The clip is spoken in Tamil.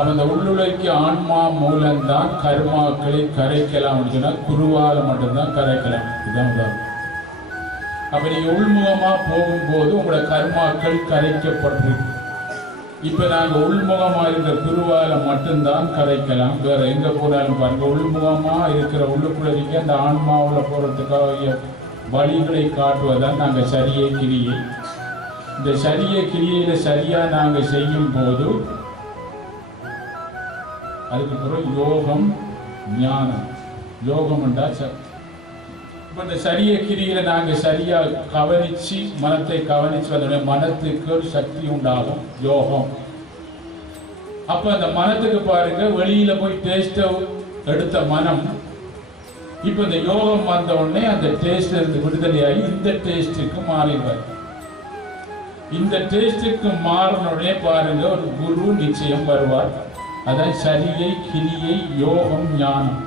அந்த உள்ளுலைக்கு ஆன்மா மூலம்தான் கர்மாக்களை கரைக்கலாம் சொன்னா குருவால மட்டும்தான் கரைக்கலாம். இதுதான் உதாரணம். அப்ப நீங்க உள்முகமா போகும்போது உங்களோட கர்மாக்கள் கரைக்கப்பட்டிருக்கு. இப்ப நாங்க உள்முகமா இருக்கிற குருவால மட்டும்தான் கரைக்கலாம். வேற எங்க போனாலும் பாருங்க, உள்முகமா இருக்கிற உள்ளுக்குள்ளே அந்த ஆன்மாவில் போறதுக்காக வழிகளை காட்டுவதான் நாங்க சரியை கிரியை. இந்த சரிய கிரியையில சரியா நாங்க செய்யும் போது அதுக்கப்புறம் யோகம் ஞானம். யோகம் என்றா இப்போ இந்த சரிய கிரியில நாங்க சரியா கவனிச்சு மனத்தை கவனிச்சு அதோட மனத்துக்கு ஒரு சக்தி உண்டாகும் யோகம். அப்ப அந்த மனத்துக்கு பாருங்க, வெளியில போய் டேஸ்ட எடுத்த மனம் இப்ப இந்த யோகம் வந்த உடனே அந்த டேஸ்ட்ல இருந்து விடுதலையாகி இந்த டேஸ்டுக்கு மாறிடுவார். இந்த டேஸ்டுக்கு மாறின உடனே பாருங்க ஒரு குரு நிச்சயம் வருவார். அதான் சரியை கிரியை யோகம் ஞானம்.